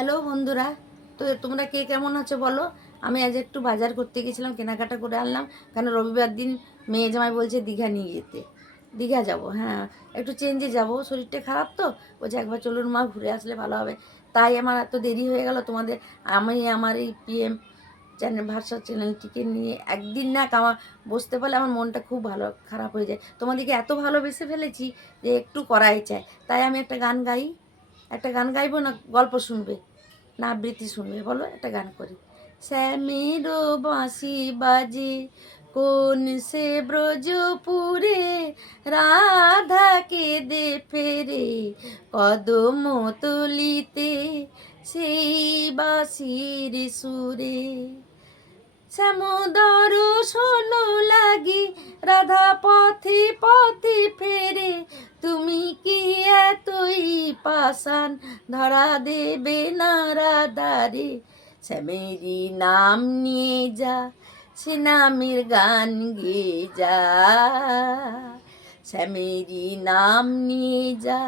Hello বন্ধুরা, তো তোমরা কে কেমন আছো বলো। আমি আজ একটু বাজার করতে গেছিলাম, কেনাকাটা করে আনলাম। কারণ রবিবার দিন মেয়ে জামাই বলছে দীঘা নিয়ে যেতে। দীঘা যাব, হ্যাঁ, একটু চেঞ্জে যাব, শরীরটা খারাপ তো। বলছে একবার চলুন মা, ঘুরে আসলে ভালো হবে। তাই আমার এত দেরি হয়ে গেল তোমাদের। আমি আমার এই পিএম চ্যানেল, ভাষা চ্যানেলটিকে নিয়ে একদিন না কামা বসতে পারলে আমার মনটা খুব ভালো খারাপ হয়ে যায়। তোমাদেরকে এত ভালোবেসে ফেলেছি যে একটু করাই চাই। তাই আমি একটা গান গাই। একটা গান গাইবো না গল্প শুনবে? না আবৃত্তি শুনবে বলো, একটা গান করি। শ্যামেরো বাঁশি বাজে কোন সে ব্রজপুরে, রাধা কেঁদে ফেরে কদম তলিতে, সেই বাঁশির সুরে। শ্যামোদর শোনো লাগি রাধা পথে পথে ফেরে, তুমি কি এতই পাষাণ ধরা দেবে না রাধারে। শ্যামেরই নাম নিয়ে যা, সে নামের গান গেয়ে যা। শ্যামেরই নাম নিয়ে যা,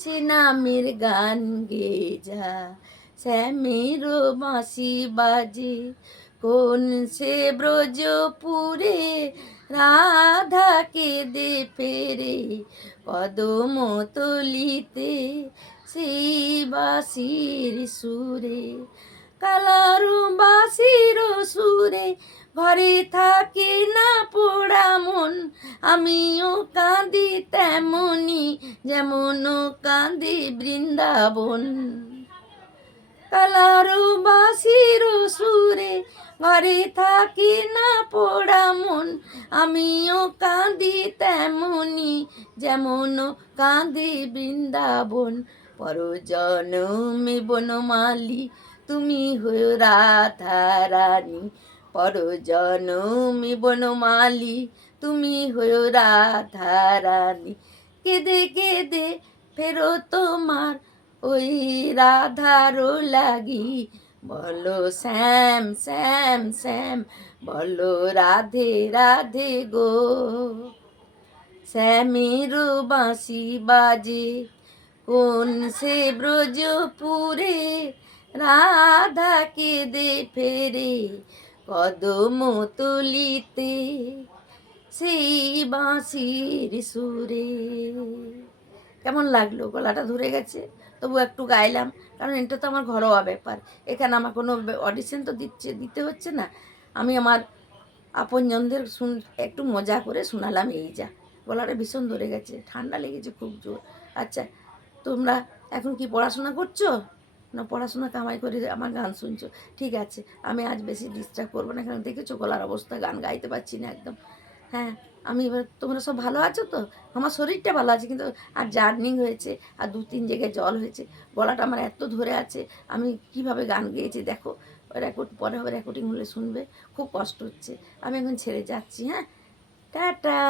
সে নামের গান গেয়ে যা। শ্যামেরও বাঁশি বাজে কোন সে ব্রজপুরে, রাধা কেঁদে ফেরে কদম তলিতে, সেই বাঁশির সুরে। কালারু বাঁশির সুরে ঘরে থাকে না পোড়া মন, আমিও কাঁদি তেমনি যেমন কাঁদি বৃন্দাবন। কালারু বাঁশির সুরে ঘরে থাকি না পোড়া মন, আমিও কাঁদি তেমনি যেমন কাঁদি বৃন্দাবন। পরজনমে বনমালী তুমি হয়ে রাধারানী, পরজনমে বনমালী তুমি হয়ে রাধারানী। কেঁদে কেঁদে ফেরো তোমার ওই রাধারো লাগি, বলো শ্যাম শ্যাম শ্যাম, বলো রাধে রাধে গো। শ্যামেরও বাঁশি বাজে কোন সে ব্রজপুরে, রাধা কেঁদে ফেরে কদম তুলিতে, সেই বাঁশির সুরে। কেমন লাগলো? গলাটা ধরে গেছে, তবু একটু গাইলাম, কারণ এটা তো আমার ঘরোয়া ব্যাপার। এখানে আমার কোনো অডিশন তো দিতে হচ্ছে না। আমি আমার আপনজনদের একটু মজা করে শোনালাম, এই যা। গলাটা ভীষণ ধরে গেছে, ঠান্ডা লেগেছে খুব জোর। আচ্ছা, তোমরা এখন কি পড়াশোনা করছো, না পড়াশোনা কামাই করে আমার গান শুনছো? ঠিক আছে, আমি আজ বেশি ডিস্টার্ব করবো না, কারণ দেখেছো গলার অবস্থা, গান গাইতে পারছি না একদম। হ্যাঁ, আমি এবার, তোমরা সব ভালো আছো তো? আমার শরীরটা ভালো আছে, কিন্তু আর জার্নিং হয়েছে, আর 2-3 জায়গায় জল হয়েছে, গলাটা আমার এত ধরে আছে। আমি কিভাবে গান গেয়েছি দেখো, পরে হবে রেকর্ডিং হলে শুনবে। খুব কষ্ট হচ্ছে। আমি এখন ছেড়ে যাচ্ছি, হ্যাঁ, টাটা।